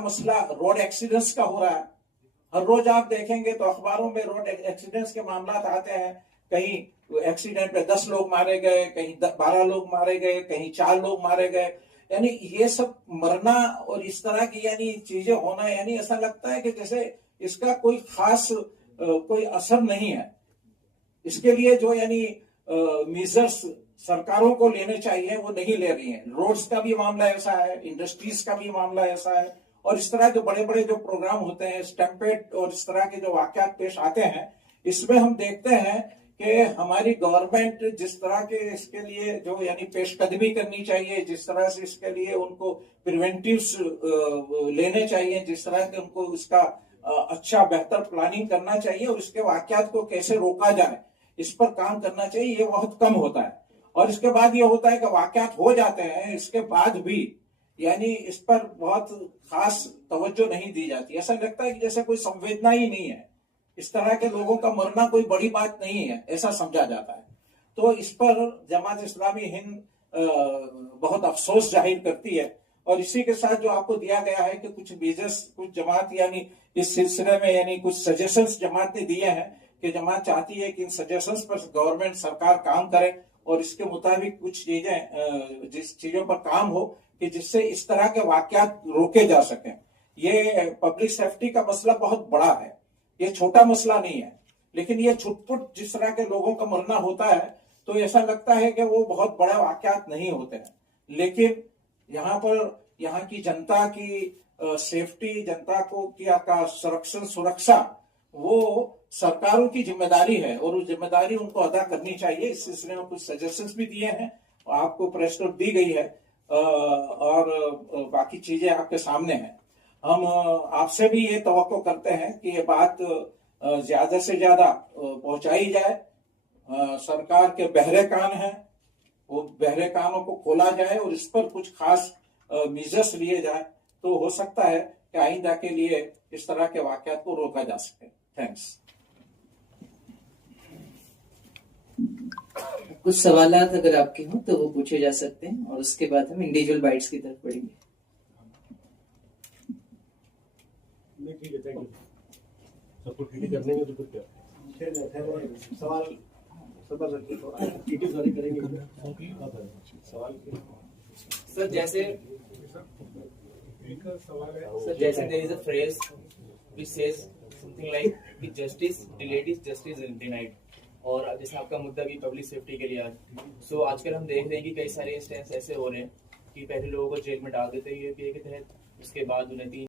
मसला road accidents का हो रहा है। हर रोज आप देखेंगे तो अखबारों में रोड एक्सीडेंट्स के मामला आते हैं। कहीं एक्सीडेंट में 10 लोग मारे गए, कहीं 12 लोग मारे गए, कहीं 4 लोग मारे गए। यानी ये सब मरना और इस तरह की यानी चीजें होना, यानी ऐसा लगता है कि जैसे इसका कोई खास कोई असर नहीं है। इसके लिए जो यानी मेजर्स सरकारों को लेने चाहिए वो नहीं ले रही हैं। रोड्स का भी मामला ऐसा है, इंडस्ट्रीज का भी मामला ऐसा है, और इस तरह के बड़े बड़े जो प्रोग्राम होते हैं, स्टैम्पेड और इस तरह के जो वाकयात पेश आते हैं, इसमें हम देखते हैं कि हमारी गवर्नमेंट जिस तरह के इसके लिए जो यानी पेशकदमी करनी चाहिए, जिस तरह से इसके लिए उनको प्रिवेंटिव्स लेने चाहिए, जिस तरह के उनको इसका अच्छा बेहतर प्लानिंग करना चाहिए और इसके वाकयात को कैसे रोका जाए इस पर काम करना चाहिए, ये बहुत कम होता है। और इसके बाद ये होता है कि वाकयात हो जाते हैं, इसके बाद भी यानी इस पर बहुत खास तवज्जो नहीं दी जाती। ऐसा लगता है कि जैसे कोई संवेदना ही नहीं है, इस तरह के लोगों का मरना कोई बड़ी बात नहीं है, ऐसा समझा जाता है। तो इस पर जमात इस्लामी हिंद बहुत अफसोस जाहिर करती है। और इसी के साथ जो आपको दिया गया है कि कुछ मेजर्स, कुछ जमात यानी इस सिलसिले में यानी कुछ सजेशंस जमात ने दिए हैं कि जमात चाहती है कि इन सजेशंस पर गवर्नमेंट सरकार काम करे और इसके मुताबिक कुछ चीजें जिस चीजों पर काम हो कि जिससे इस तरह के वाकयात रोके जा सकें। ये पब्लिक सेफ्टी का मसला बहुत बड़ा है, ये छोटा मसला नहीं है। लेकिन ये छुटपुट जिस तरह के लोगों का मरना होता है तो ऐसा लगता है कि वो बहुत बड़े वाकयात नहीं होते हैं। लेकिन यहाँ पर यहाँ की जनता की सेफ्टी, जनता को का संरक्षण, सुरक्षा, वो सरकारों की जिम्मेदारी है और वो जिम्मेदारी उनको अदा करनी चाहिए। इस सिलसिले में कुछ सजेशंस भी दिए हैं, आपको प्रेस नोट दी गई है और बाकी चीजें आपके सामने हैं। हम आपसे भी ये तवक्को करते हैं कि ये बात ज्यादा से ज्यादा पहुंचाई जाए। सरकार के बहरे कान हैं, वो बहरे कानों को खोला जाए और इस पर कुछ खास मेजर्स लिए जाए, तो हो सकता है कि आइंदा के लिए इस तरह के वाकयात को रोका जा सके। थैंक्स। कुछ सवालात अगर आपके हों तो वो पूछे जा सकते हैं और उसके बाद हम इंडिविजुअल बाइट्स की तरफ बढ़ेंगे। ठीक है, थैंक यू। सबको ठीक करने में तो फिर क्या सवाल करेंगे सवाल सर, जैसे there is a phrase which says something like कि justice delayed is justice denied, और जैसे आपका मुद्दा भी पब्लिक सेफ्टी के लिए सो आजकल हम देख रहे हैं कि कई सारे इंस्टेंस ऐसे हो रहे हैं कि पहले लोगों को जेल में डाल देते हैं यूएपीए के तहत, उसके बाद उन्हें 3